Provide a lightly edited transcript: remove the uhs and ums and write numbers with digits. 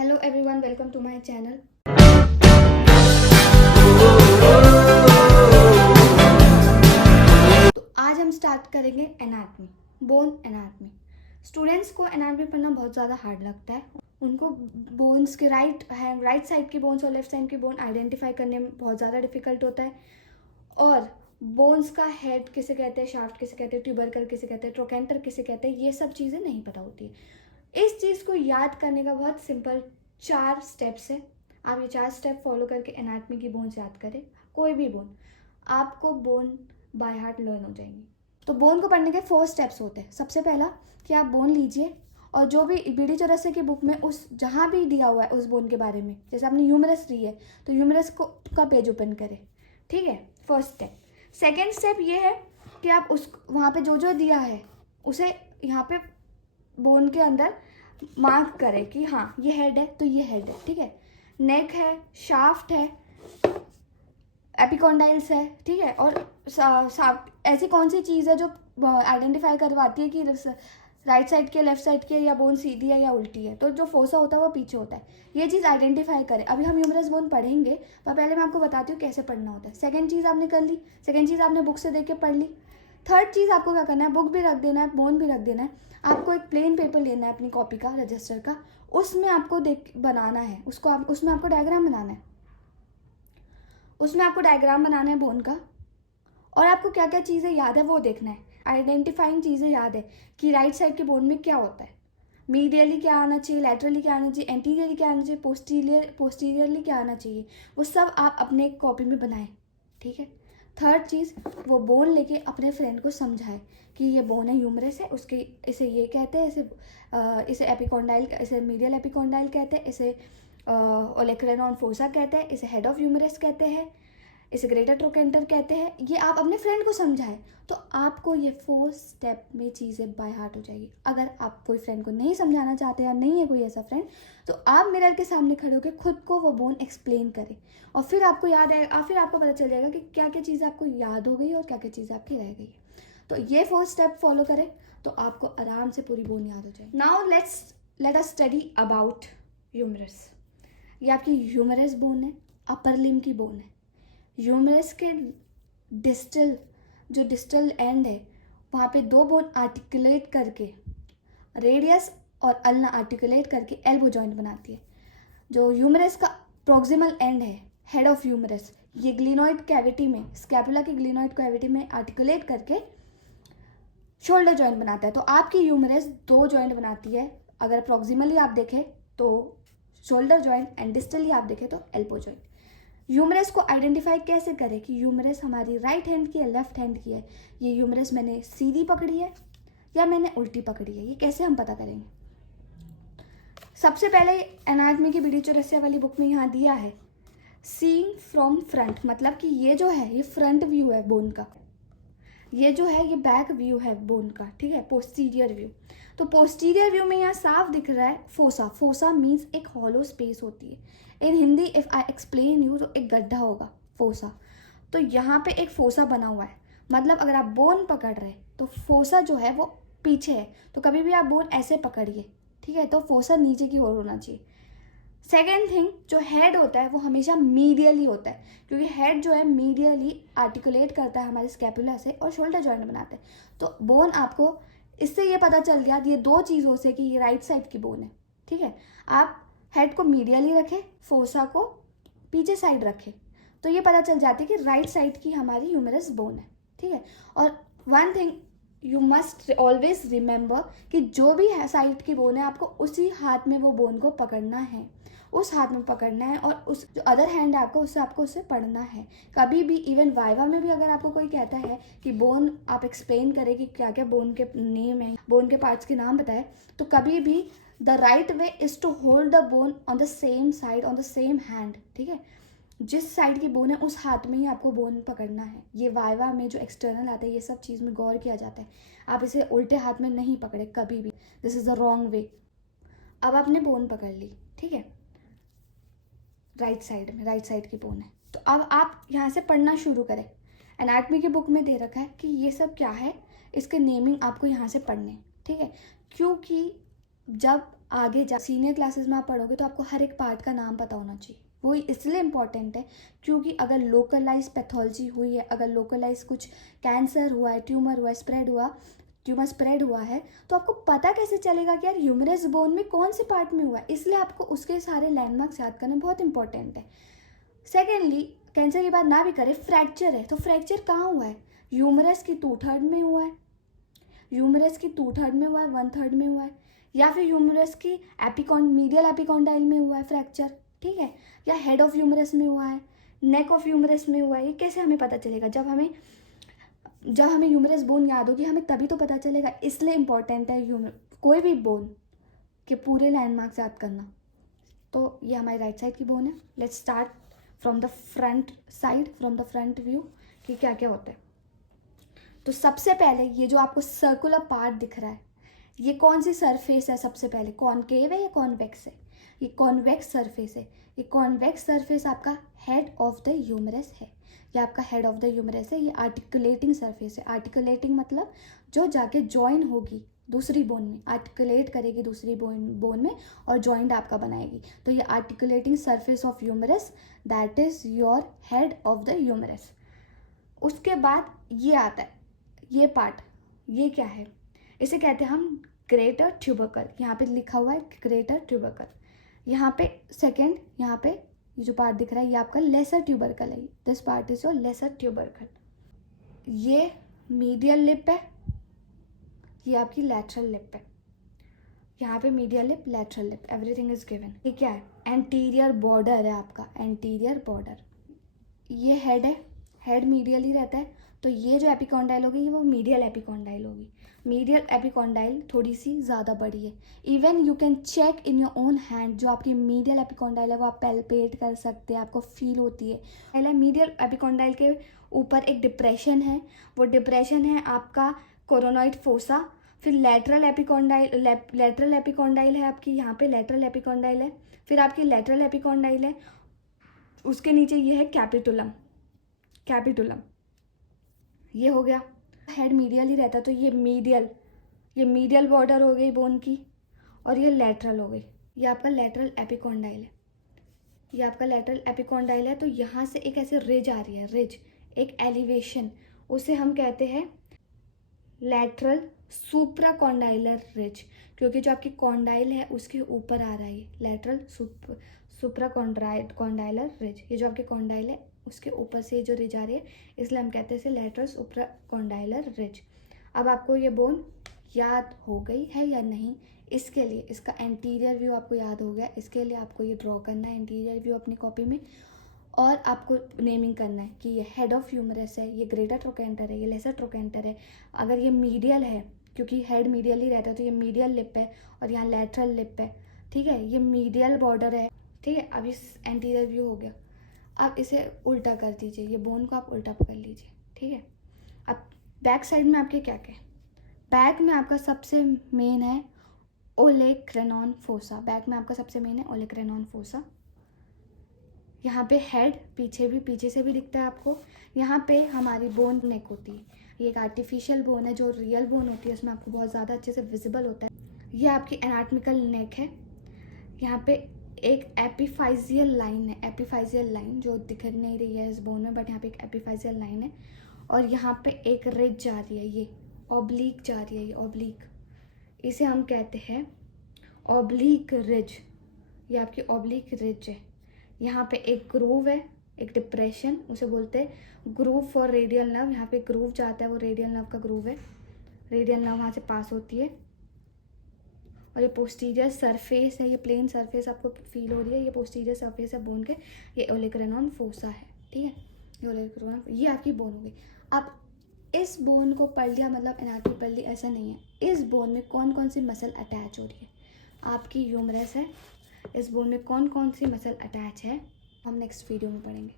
Hello everyone, welcome to my channel. तो आज हम स्टार्ट करेंगे एनाटमी, बोन एनाटमी। स्टूडेंट्स को एनाटमी पढ़ना बहुत ज़्यादा हार्ड लगता है। उनको बोन्स के राइट साइड की बोन्स और लेफ्ट साइड की बोन आइडेंटिफाई करने में बहुत ज़्यादा डिफिकल्ट होता है। और बोन्स का हेड किसे कहते हैं, शाफ्ट किसे कहते हैं, ट्यूबरकल किसे कहते हैं, ट्रोकेंटर किसे कहते हैं, ये सब चीज़ें नहीं पता होती है। इस चीज़ को याद करने का बहुत सिंपल 4 स्टेप्स है। आप ये 4 स्टेप फॉलो करके एनाटमी की बोन्स याद करें। कोई भी बोन, आपको बोन बाय हार्ट लर्न हो जाएंगी। तो बोन को पढ़ने के 4 स्टेप्स होते हैं। सबसे पहला कि आप बोन लीजिए और जो भी बीडी चौरसिया की बुक में उस जहाँ भी दिया हुआ है उस बोन के बारे में, जैसे आपने ह्यूमरस ली है तो ह्यूमरस को का पेज ओपन करें। ठीक है, फर्स्ट स्टेप। सेकेंड स्टेप ये है कि आप उस वहाँ पे जो जो दिया है उसे यहाँ पे बोन के अंदर मार्क करें कि हाँ ये हेड है तो ये हेड है। ठीक है, नेक है, शाफ्ट है, एपिकॉन्डाइल्स है। ठीक है, और ऐसी कौन सी चीज़ है जो आइडेंटिफाई करवाती है कि राइट साइड के, लेफ्ट साइड के, या बोन सीधी है या उल्टी है। तो जो फोसा होता है वो पीछे होता है। ये चीज़ आइडेंटिफाई करें। अभी हम ह्यूमरस बोन पढ़ेंगे पर पहले मैं आपको बताती हूँ कैसे पढ़ना होता है। सेकेंड चीज़ आपने कर ली, सेकेंड चीज़ आपने बुक से देख के पढ़ ली। थर्ड चीज़ आपको क्या करना है, बुक भी रख देना है, बोन भी रख देना है। आपको एक प्लेन पेपर लेना है अपनी कॉपी का, रजिस्टर का, उसमें आपको बनाना है उसमें आपको डायग्राम बनाना है। उसमें आपको डायग्राम बनाना है बोन का। और आपको क्या क्या चीज़ें याद है वो देखना है। आइडेंटिफाइंग चीज़ें याद है कि राइट साइड के बोन में क्या होता है, मीडियली क्या आना चाहिए, लैटरली क्या आना चाहिए, एंटीरियरली क्या आना चाहिए, पोस्टीरियरली क्या आना चाहिए, वो सब आप अपने कॉपी में बनाएं। ठीक है। थर्ड चीज़, वो बोन लेके अपने फ्रेंड को समझाए कि ये बोन है, ह्यूमरस है, उसके इसे ये कहते हैं, इसे एपिकॉन्डाइल, इसे मीडियल एपिकॉन्डाइल कहते हैं, इसे ओलेक्रेनॉन फोसा कहते हैं, इसे हेड ऑफ ह्यूमरस कहते हैं, इसे ग्रेटर ट्रोकेंटर कहते हैं। ये आप अपने फ्रेंड को समझाएं तो आपको ये 4 स्टेप में चीज़ें बाय हार्ट हो जाएगी। अगर आप कोई फ्रेंड को नहीं समझाना चाहते या नहीं है कोई ऐसा फ्रेंड, तो आप मिरर के सामने खड़े होकर खुद को वो बोन एक्सप्लेन करें और फिर आपको याद आएगा, फिर आपको पता चल जाएगा कि क्या क्या चीज़ें आपको याद हो गई और क्या क्या चीज़ें आपकी रह गई है। तो ये 4 स्टेप फॉलो करें तो आपको आराम से पूरी बोन याद हो जाएगी। Now let us study about humerus. ये आपकी ह्यूमरस बोन है, अपर लिम्ब की बोन है। ह्यूमरस के जो डिस्टल एंड है वहाँ पे 2 बोन आर्टिकुलेट करके, रेडियस और अल्ना आर्टिकुलेट करके एल्बो जॉइंट बनाती है। जो ह्यूमरस का प्रॉक्सिमल एंड है, हेड ऑफ ह्यूमरस, ये ग्लिनोइड कैविटी में, स्कैपुला की ग्लिनोइड कैविटी में आर्टिकुलेट करके शोल्डर जॉइंट बनाता है। तो आपकी ह्यूमरस 2 जॉइंट बनाती है। अगर प्रॉक्सिमली आप देखें तो शोल्डर जॉइंट एंड डिस्टली आप देखें तो एल्बो जॉइंट। ह्यूमरस को आइडेंटिफाई कैसे करें कि ह्यूमरस हमारी राइट हैंड की है, लेफ्ट हैंड की है, ये ह्यूमरस मैंने सीधी पकड़ी है या मैंने उल्टी पकड़ी है, ये कैसे हम पता करेंगे। सबसे पहले एनाटमी की बीडी चौरसिया वाली बुक में यहाँ दिया है सीइंग फ्रॉम फ्रंट, मतलब कि ये जो है ये फ्रंट व्यू है बोन का, ये जो है ये बैक व्यू है बोन का। ठीक है, पोस्टीरियर व्यू। तो पोस्टीरियर व्यू में यहाँ साफ दिख रहा है फोसा। फोसा मीन्स एक हॉलो स्पेस होती है। In Hindi if I explain you तो एक गड्ढा होगा फोसा। तो यहाँ पे एक फोसा बना हुआ है, मतलब अगर आप बोन पकड़ रहे तो फोसा जो है वो पीछे है। तो कभी भी आप बोन ऐसे पकड़िए, ठीक है, तो फोसा नीचे की ओर होना चाहिए। सेकेंड थिंग, जो हेड होता है वो हमेशा मीडियली होता है, क्योंकि हेड जो है मीडियली आर्टिकुलेट करता है हमारे स्कैपुला से और शोल्डर जॉइंट बनाते हैं। तो बोन आपको इससे ये पता चल गया ये 2 चीज़ों से कि ये राइट साइड की बोन है। ठीक है, आप हेड को मीडियली रखें, फोसा को पीछे साइड रखें, तो ये पता चल जाती है कि राइट साइड की हमारी ह्यूमरस बोन है। ठीक है, और one thing you must always remember कि जो भी साइड की बोन है आपको उसी हाथ में वो बोन को पकड़ना है, उस हाथ में पकड़ना है, और उस जो अदर हैंड है आपको उससे आपको उससे पढ़ना है। कभी भी इवन वाइवा में भी अगर आपको कोई कहता है कि बोन आप एक्सप्लेन करें कि क्या क्या बोन के नेम है, बोन के पार्ट्स के नाम बताए, तो कभी भी the right way is to hold the bone on the same side, on the same hand. ठीक है, जिस साइड की बोन है उस हाथ में ही आपको बोन पकड़ना है। ये वाइवा में जो एक्सटर्नल आता है ये सब चीज़ में गौर किया जाता है। आप इसे उल्टे हाथ में नहीं पकड़े कभी भी, this is the wrong way. अब आपने बोन पकड़ ली, ठीक है, राइट साइड में, राइट साइड की बोन है। तो अब आप यहाँ से पढ़ना शुरू करें। एनाटमी की बुक में दे रखा है कि ये सब क्या है, इसके नेमिंग आपको यहाँ से पढ़ने। ठीक है, क्योंकि जब आगे जा सीनियर क्लासेस में आप पढ़ोगे तो आपको हर एक पार्ट का नाम पता होना चाहिए। वो इसलिए इम्पॉर्टेंट है क्योंकि अगर लोकलाइज पैथोलॉजी हुई है, अगर लोकलाइज कुछ कैंसर हुआ है, ट्यूमर स्प्रेड हुआ है, तो आपको पता कैसे चलेगा कि यार ह्यूमरस बोन में कौन से पार्ट में हुआ है। इसलिए आपको उसके सारे लैंडमार्क्स याद करना बहुत इंपॉर्टेंट है। सेकेंडली, कैंसर की बात ना भी करें, फ्रैक्चर है तो फ्रैक्चर कहाँ हुआ है? ह्यूमरस की 2/3 में हुआ है, ह्यूमरस की 2/3 में हुआ है, 1/3 में हुआ है, या फिर ह्यूमरस की मीडियल एपिकॉन्डाइल में हुआ है फ्रैक्चर, ठीक है, या हेड ऑफ ह्यूमरस में हुआ है, नेक ऑफ ह्यूमरस में हुआ है। ये कैसे हमें पता चलेगा? जब हमें ह्यूमरस बोन याद होगी हमें तभी तो पता चलेगा। इसलिए इम्पॉर्टेंट है कोई भी बोन के पूरे लैंडमार्क्स याद करना। तो ये हमारी राइट साइड की बोन है। Let's start from the front view कि क्या क्या होता है। तो सबसे पहले ये जो आपको सर्कुलर पार्ट दिख रहा है, ये कौन सी सरफेस है? सबसे पहले कॉनकेव है या कॉन्वेक्स है? ये कॉन्वेक्स सरफेस है। ये कॉन्वेक्स सरफेस आपका हेड ऑफ द ह्यूमरस है। ये आपका हेड ऑफ द ह्यूमरस है। ये आर्टिकुलेटिंग सरफेस है। आर्टिकुलेटिंग मतलब जो जाके ज्वाइन होगी दूसरी बोन में, आर्टिकुलेट करेगी दूसरी बोन में और जॉइंट आपका बनाएगी। तो ये articulating surface of humerus, that is your head of the humerus. उसके बाद ये आता है, ये पार्ट, ये क्या है? इसे कहते हैं हम ग्रेटर ट्यूबरकल। यहाँ पे लिखा हुआ है ग्रेटर ट्यूबरकल। यहाँ पे सेकेंड, यहाँ पे ये जो पार्ट दिख रहा है ये आपका लेसर ट्यूबरकल है। This part is your lesser tubercle. ये मीडियल लिप है, ये आपकी लैटरल लिप है। यहाँ पे medial lip, lateral lip, everything is given. ये क्या है? एंटीरियर बॉर्डर है आपका, एंटीरियर बॉर्डर। ये हेड है, हेड मीडियल ही रहता है, तो ये जो एपिकॉन्डाइल होगी वो मीडियल एपिकॉन्डाइल होगी। मीडियल एपिकॉन्डाइल थोड़ी सी ज़्यादा बड़ी है। Even you can check in your own hand, जो आपकी मीडियल एपिकॉन्डाइल है वो आप पैल्पेट कर सकते हैं, आपको फील होती है। पहले मीडियल एपिकॉन्डाइल के ऊपर एक डिप्रेशन है, वो डिप्रेशन है आपका कोरोनॉइड फोसा। फिर लेटरल एपिकॉन्डाइल है आपकी, यहाँ पे लेटरल एपिकॉन्डाइल है। फिर आपकी लेटरल एपिकॉन्डाइल है, उसके नीचे ये है कैपिटुलम। ये हो गया। हेड मीडियल ही रहता है तो ये मीडियल बॉर्डर हो गई बोन की, और ये लेटरल हो गई। ये आपका लेटरल एपिकॉन्डाइल है। तो यहाँ से एक ऐसे रिज आ रही है, रिज, एक एलिवेशन, उसे हम कहते हैं लेटरल सुप्राकॉन्डाइलर रिज, क्योंकि जो आपकी कॉन्डाइल है उसके ऊपर आ रहा है लेटरल सुप्राकॉन्डाइलर रिज। ये जो आपकी कॉन्डाइल है उसके ऊपर से जो रिज आ रही है, इसलिए हम कहते हैं इसे लेटरल सुप्राकॉन्डाइलर रिज। अब आपको ये बोन याद हो गई है या नहीं? इसके लिए इसका एंटीरियर व्यू आपको याद हो गया। इसके लिए आपको ये ड्रॉ करना है एंटीरियर व्यू अपनी कॉपी में, और आपको नेमिंग करना है कि ये हेड ऑफ ह्यूमरस है, ये ग्रेटर ट्रोकेंटर है, ये लेसर ट्रोकेंटर है। अगर ये मीडियल है, क्योंकि हेड मीडियल ही रहता है, तो ये मीडियल लिप है और यहाँ लेटरल लिप है, ठीक है, ये मीडियल बॉर्डर है, ठीक है। अब इस एंटीरियर व्यू हो गया। अब इसे उल्टा कर दीजिए, ये बोन को आप उल्टा पकड़ लीजिए, ठीक है। अब बैक साइड में आपके क्या क्या है? बैक में आपका सबसे मेन है ओलेक्रेनॉन फोसा। बैक में आपका सबसे मेन है ओलेक्रेनॉन फोसा। यहाँ पे हेड पीछे से भी दिखता है आपको। यहाँ पे हमारी बोन नेक होती है। ये एक आर्टिफिशियल बोन है, जो रियल बोन होती है उसमें आपको बहुत ज़्यादा अच्छे से विजिबल होता है। ये आपकी एनाटॉमिकल नेक है। यहाँ पे एक एपिफाइजियल लाइन जो दिख नहीं रही है इस बोन में, बट यहाँ पे एक एपिफाइजियल लाइन है। और यहाँ पे एक रिज जा रही है, ये ऑब्लिक जा रही है, ये ऑब्लिक, इसे हम कहते हैं ऑब्लिक रिज। ये आपकी ऑब्लिक रिज है। यहाँ पे एक ग्रूव है, एक डिप्रेशन, उसे बोलते हैं ग्रूव फॉर रेडियल नर्व। यहाँ पे ग्रूव जाता है, वो रेडियल नर्व का ग्रूव है। रेडियल नर्व वहाँ से पास होती है। और ये पोस्टीरियर सरफेस है, ये प्लेन सरफेस आपको फील हो रही है, ये पोस्टीरियर सरफेस है बोन के। ये ओलेक्रेनॉन फोसा है, ठीक है। ये ओलेक्रेनॉन, ये आपकी बोन हो गई। अब इस बोन को पढ़ लिया मतलब एनाटॉमी पढ़ ली, ऐसा नहीं है। इस बोन में कौन कौन सी मसल अटैच हो रही है? आपकी ह्यूमरस है, इस बोन में कौन कौन सी मसल अटैच है हम नेक्स्ट वीडियो में पढ़ेंगे।